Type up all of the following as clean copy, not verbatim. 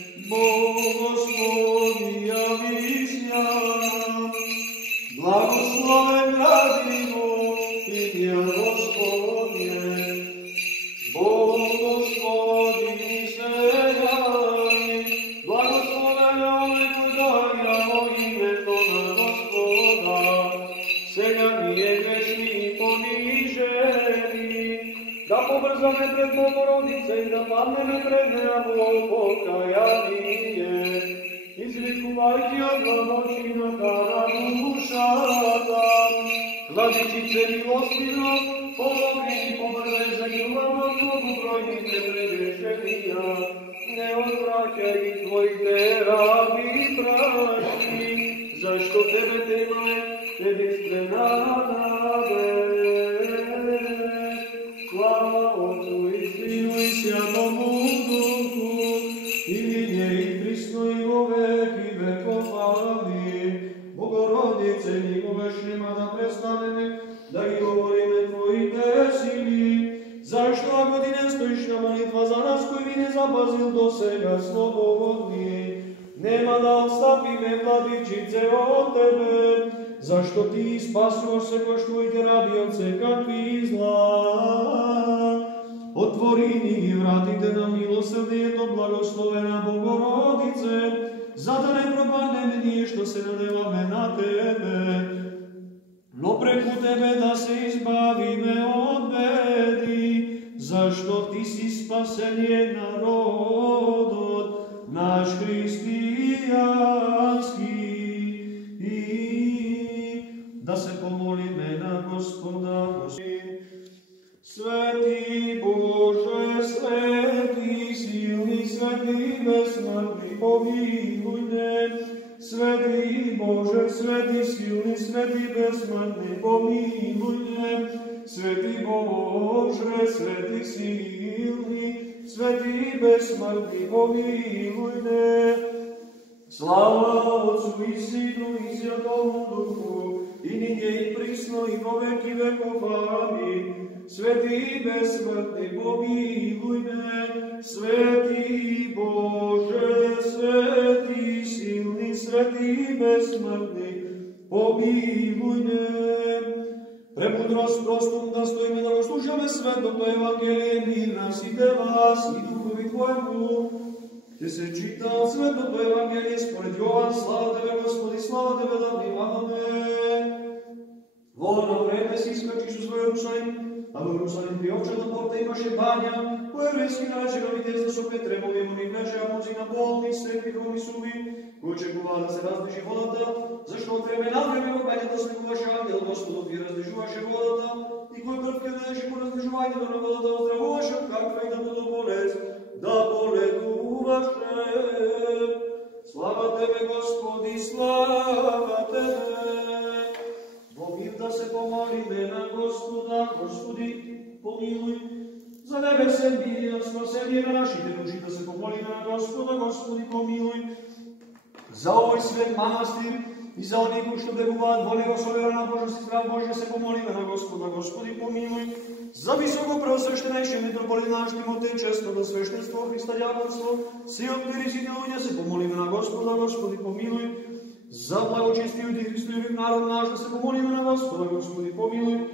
Господи, явись нам, благословен ради Его, имя Господне. Господи, Вселяй, благословен куда во името на Господа, сега ние грешни и понижени, да побързаме пред Богородица и да паднеме пред нея в покаяние, извикувайки от глъбочината на душата, Владичице милостиво, помогни ни побързай загивам от многобройните прегрешения, не отвращай Твоите раби пращи, защо Тебе те имаме единствена надежда. Слава Отцу и Сину и Святому Духу, и нине и присно и во веки веков. Амин. Богородице, никогаш нема да престанеме да ги говориме Твоите сили, защо ако Ти не стоиш на молитва за нас, кој ви не запазил до сега слободни, нема да отстапиме, Владичице, от Тебе, защо Ти спасуваш секојаш Твоите раби от секакви зла. Отвори ни ги вратите на милосърдието, благословена Богородице, за да не пропаднеме ние, що се надеваме на Тебе, но преку Тебе да се избавиме от беди, защо Ти си спасение народот наш християнски. Да се помолиме на Господа. Свети Боже, свети силни, свети безсмъртни, помилуй ме. Свети Боже, свети силни, свети безсмъртни, помилуй ме. Свети Боже, свети силни, свети безсмъртни, помилуй ме. Слава Отцу и Сину и Святому Духу, и нине и присно и во веки веков. Амин. Свети безсмъртни, помилуй ме. Свети Боже, свети силни, свети безсмъртни, помилуй ме. Премудрост простом да стоиме да го слушаме светото Евангелие, мир на сите вас и духови Твоему. Ще се чита от светото Евангелие според Йован. Слава Тебе, Господи, слава Тебе, да внимаваме. Во оно време си изкачи Исус во Иерусалим, а во Иерусалим при овчата порта имаше баня, по еврейски наречена Витезда со пет требови, во нив лежеа мнозина болни, слепи, хроми, суви, кои очекуваа да се раздвижи водата, зашто од време на време во бањата слегуваше ангел Господов и раздвижуваше водата, и кој прв ке дадеше по раздвижувањето на водата, оздравуваше од каква и да буде болест, да полегуваше. Слава Тебе, Господи, слава Тебе. Во мир да се помолиме на Господа. Господи, помилуй. За небесен мир и спасение на нашите души да се помолиме на Господа. Господи, помилуй. За овој свет манастир и за оние кои што бегуваат во него со вера на Божост и страх Божия се помолиме на Господа. Господи, помилуй. За високо преосвещенейши митрополит наш Тимотеј, честното свещенство, Христа дјаконство, си од мирисите луѓе се помолиме на Господа. Господи, помилуй. За благочестиот и Христојовиот народ наш да се помолиме на Господа. Господи, помилуй.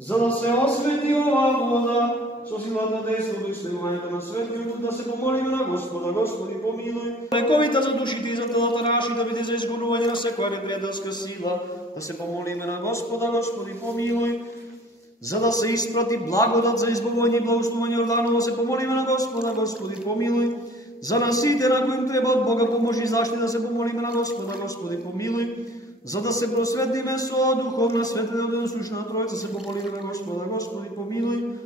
За да се освети оваа вода со силата действото и следувањето на светлиот, да се помолиме на Господа. Господи, помилуй. Лековите за душите и за телата наши да биде за изгонување на секоја непријателска сила, да се помолиме на Господа. Господи, помилуй. За да се испрати благодат за избавување и благословување Јорданово, да се помолиме на Господа. Господи, помилуй. За нас сите на коим треба од Бога помож и заштита да се помолиме на Господа. Господи, помилуй. За да се просветиме со духовна светлина деносушна Тројца, се помолиме на Господа. Господи, помилуй.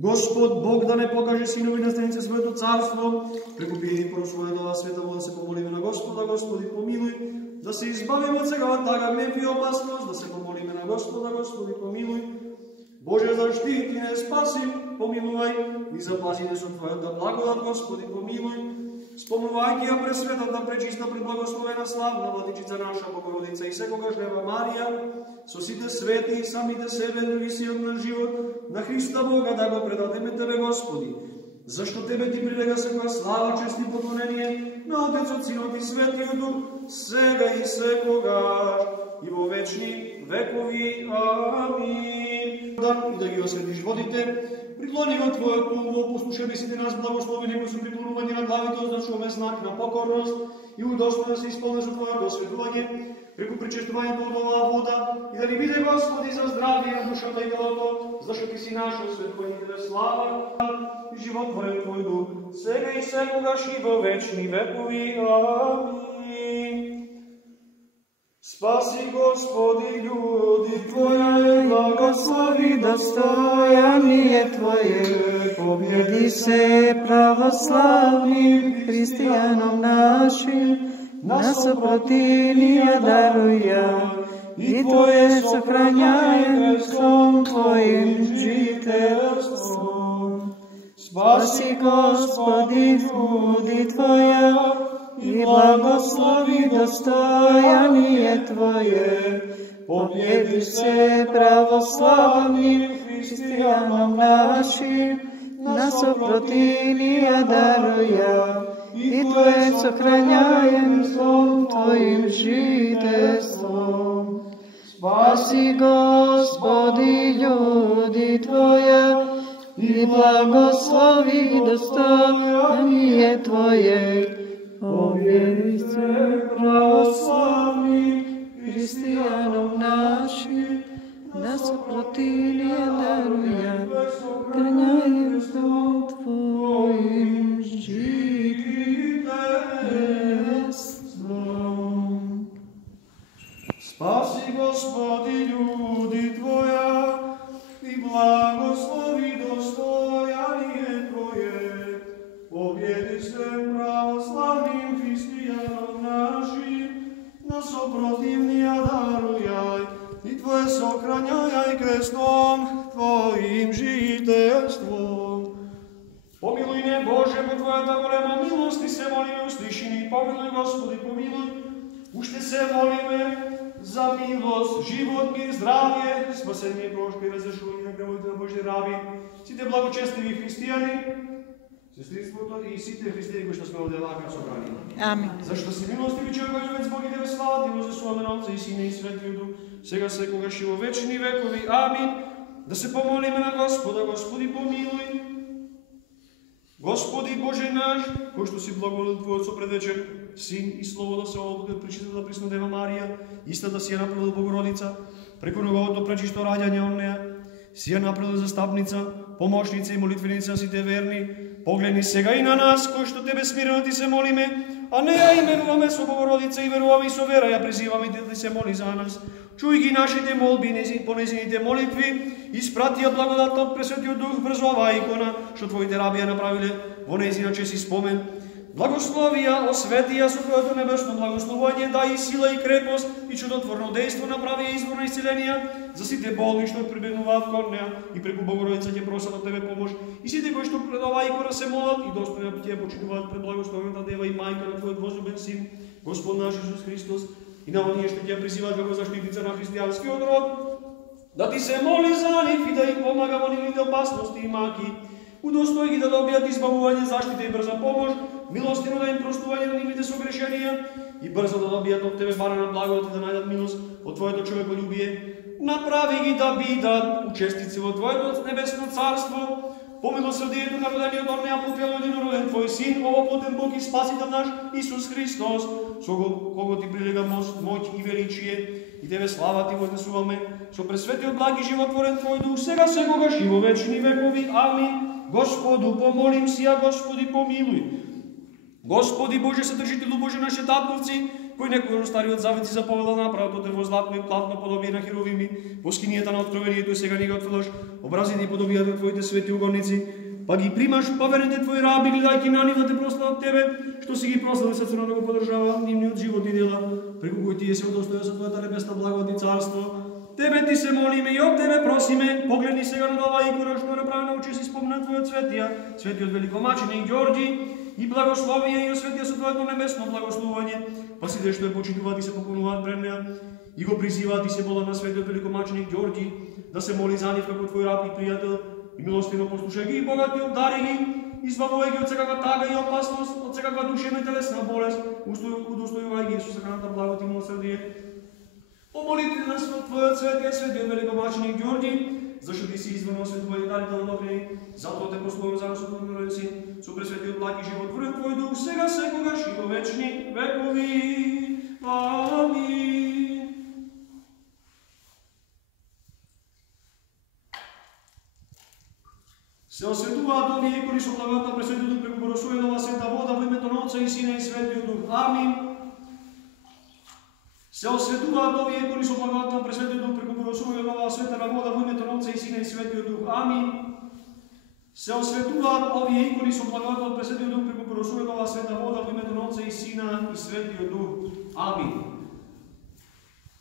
Господ Бог да не покаже синови наследници своето царство, прекупиени по својата ова света вода, се помолиме на Господа. Господи, помилуй. Да се избавиме од сегава тага гнев и опасност, да се помолиме на Господа. Господи, помилуй. Боже, заштити не спаси, помилувај, ни запази не со Твојата благодат. Господи, помилуй. Спомнувајќи ја пресветата, пречиста, преблагословена, славна Владичица наша Богородица и секогаш Дева Марија, со сите свети и самите себе, други сиот на живот, на Христа Бога да го предадеме Тебе, Господи. Zašto Tebe Ti prilega всяка слава, чест и поклонение на Отецот, Синот и Светиот Дух, сега и секогаш, и во вечни векови. Амин. Да, и да ги осветиш водите, приклони го Твојот тулво, послушај сите нас благослови, некои со приклонување на главите, означуваме знак на покорност и удостоен да се исполниш од Твоето осветување, преку причестувањето од оваа вода, и да ни биде Господи за здравие на душата и телото, зашто Ти си наш осветување и Тебе слава и животворен Твој дух, сега и секогаш и во вечни векови. Амин. Спаси, Господи, люди Твоje, благослови достояние Твое, победи се православnim христијаном нашим, нас опротивнија даруја, и Твое сохраняем сон Твоим жителством. Спаси, Господи, люди Твоя, и благослови достояние Твое, победи се православnim христијаном нашим, нас опротивнија даруја, и Твое сохраняем сон Твоим жителством. Спаси, Господи, люди Твоя, и благослови достояние Твое, победи се православnim христијаном нашим, нас опротивнија даруја, сохраняем сон Твоим жителством. Спаси, Господи, люди Твоя, и благослови достояние Твое, победи се православnim христијаном нашим, нас опротивнија дарујај, и Твое сохраняј крестом Твоим жителством. Помилуй не, Боже, по Твојата голема милост, и се молиме, услиши ни. Помилуй, Господи, помилуй. Уште се молиме за милост, живот, мир, здравје, спасение, прошка и разрешување на гревовите на Божји раби, сите благочестиви христијани, сестринството и сите христијани кои што сме овде вака собрани. Амин. Зашто си милостиви човек, кој Бог и Тебе слава, Ти возесуваме на Отца и Сина и Светиот Дух, сега секогаш и во вечни векови. Амин. Да се помолиме на Господа. Господи, помилуй. Господи Боже наш, кој што си благоволил Твојот сопредвечен Син и Слово да се облака пречистата пресна Дева Марија, истата си ја направила Богородица, преку неговото пречисто раѓање од неа, си ја направила застапница, помошница и молитвеница сите верни. Погледни сега и на нас, кои што Тебе смирено Ти се молиме, а не ја именуваме со Богородица и веруваме и со вера ја призиваме и Ти се моли за нас. Чуј ги нашите молби по незините молитви, испрати ја благодатта од Пресветиот Дух врз оваа икона, што Твоите раби ја направиле во незина чест и спомен. Благослови ја, освети ја со Твоето небесно благословување, дај и сила и крепост и чудотворно дејство направи ја извор на исцеление за сите болни што прибегнуваат кон неа и преку Богородица ќе просат од Тебе помош и сите кои што пред оваа икона се молат и достојно ќе ја почитуваат пред благословената Дева и мајка на Твојот возлюбен Син, Господ наш Исус Христос, и на оние што ќе ја призиваат како заштитница на христијанскиот род, да Ти се моли за нив и да им помага во нивните опасности и маки. Удостои ги да добијат избавување, заштита и брза помош, милостино да им простување на нивните согрешенија и брзо да добијат од Тебе барена благодат и да најдат милост од Твоето човеколюбие. Направи ги да бидат учесници во Твоето небесно царство, по милосрдието на родениот од неа по тело единороден Твој Син, овоплотен Бог и Спасител наш Исус Христос, со кого Ти прилега моќ и величие, и Тебе слава Ти вознесуваме, со пресветиот благ и животворен Твој Дух, сега секогаш и во вечни векови. Амин. Господу помолим си, а Господи помилуј. Господи Боже Содржителу, Боже наши татковци, кој некој во Стариот Завет си заповедал направото Те во златно и платно подобие на херувими, во скинијата на откровението и сега ни го отвелаш, образите и подобијата на Твоите свети угодници, па ги примаш поверените Твои раби, гледајќи на нив да Те прослават Тебе, што си ги прослави срцено да го подржава нивниот живот и дела, преку кој Тие се удостоја со Твојата небесна благодат и царство. Тебе Ти се молиме и од Тебе просиме, погледни сега на оваа икона што е направена во чест и спомен на Твојот светиот великомаченик Ѓорѓи, и благослови ја и освети ја со Твоето небесно благословување, па сите што ја почитуваат и се поклонуваат пред неа, и го призиваат и се молат на светиот великомаченик Ѓорѓи, да се моли за нив како Твој раб и пријател, и милостино послушај ги и богати обдари ги, избавувај ги од секаква тага и опасност, од секаква душевна и телесна болест, удостојувај ги Исуса храната благот и милосрдие. По молитви на Твојот светиот великомаченик Ѓорѓи, зашто ти си изврно светувај и дарител на добрини, затоа те послувам заедно со Твојот Син, со пресветиот благ и животворен Твој дух, сега секогаш и во вечни векови. Амин. Се осветуваат овие икони со благодат на пресветиот дух преку просување на света вода во името на Отца и Сина и Светиот Дух. Амин. Се осветуваат овие икони со благодат на пресветиот дух преку просување на света вода во името на Отца и Сина и Светиот Дух. Амин. Се осветуваат овие икони со благодат на пресветиот дух преку просување на света вода во името на Отца и Сина и Светиот Дух. Амин.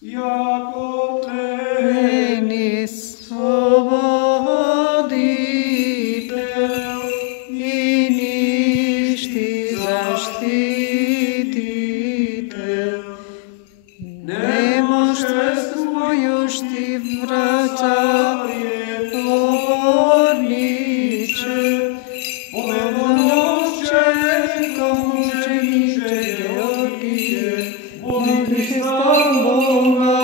Јако Плени свободител и ништи заштитител, немоштествујушти врачаре поборниче, победоносчеником мучениče Георгije, Бог Христа Бога,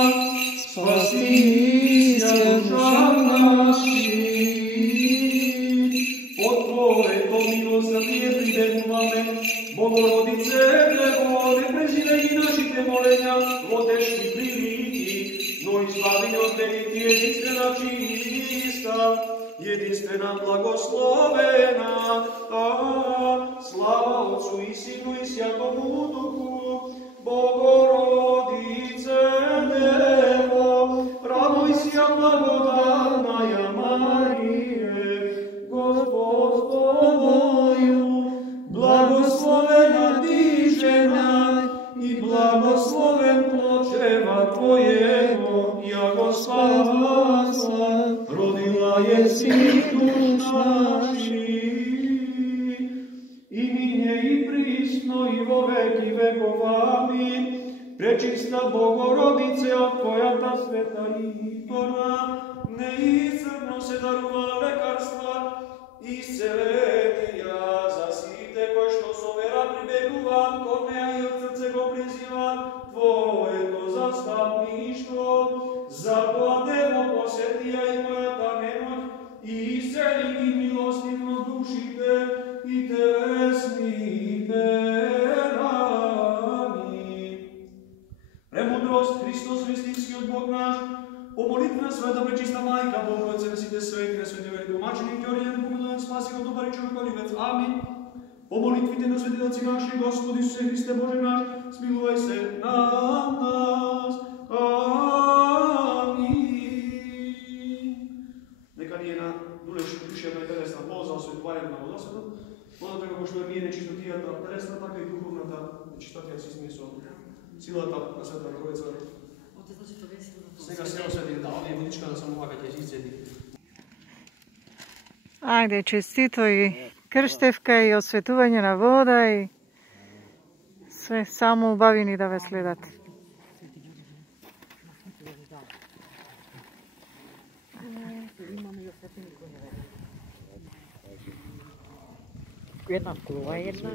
спаси се душам наши. От Твоето милосрдие прибегнуваме, Богородице, Дево, не презирај ги нашите молења во тешки прилики, но избави ни од велики единствена чиста, единствена благословена. Слава Отцу и Сину и Святому Духу, Богородице, Дево, радуйся, благодатная Марие, Господ с Тобою, благословена Ты, жена, и благословен плод чрева Твоего, яко спаса, родила еси душ наши, и нине и присно, и во веки веков. Амин. Пречиста Богородице, од Твојата света икона, неисцрпно се дарува лекарства и исцеленија за сите кои што со вера прибегуваат кон неа и од срце го призиваат Твоето застапништво. Затоа Дево посетија и мојата немоќ и исцели ги милостивно душите и телесните рани. Премудрост Христос вистинскиот Бог наш, по молитва на Света Пречиста Мајка, Богородица на сите свети, на светиот великомаченик Ѓорѓе, помилуван спаси го добар и човеколюбец. Амин. По молитвите на светите отци наши, Господи Исусе Христе Боже наш, смилувај се на нас. Амин. Нека ни е на душевна и телесна полза, осветување на Богосветот, одата како што е нечистотијата телесна, така и духовната нечистотија се смесува. Силата на Света Богородица. Сега се освети да овие водичка да само вака ќе се изцеди. Ајде, честито и крштевка и осветување на вода и све само убавини да ве следат. Една вкрува една.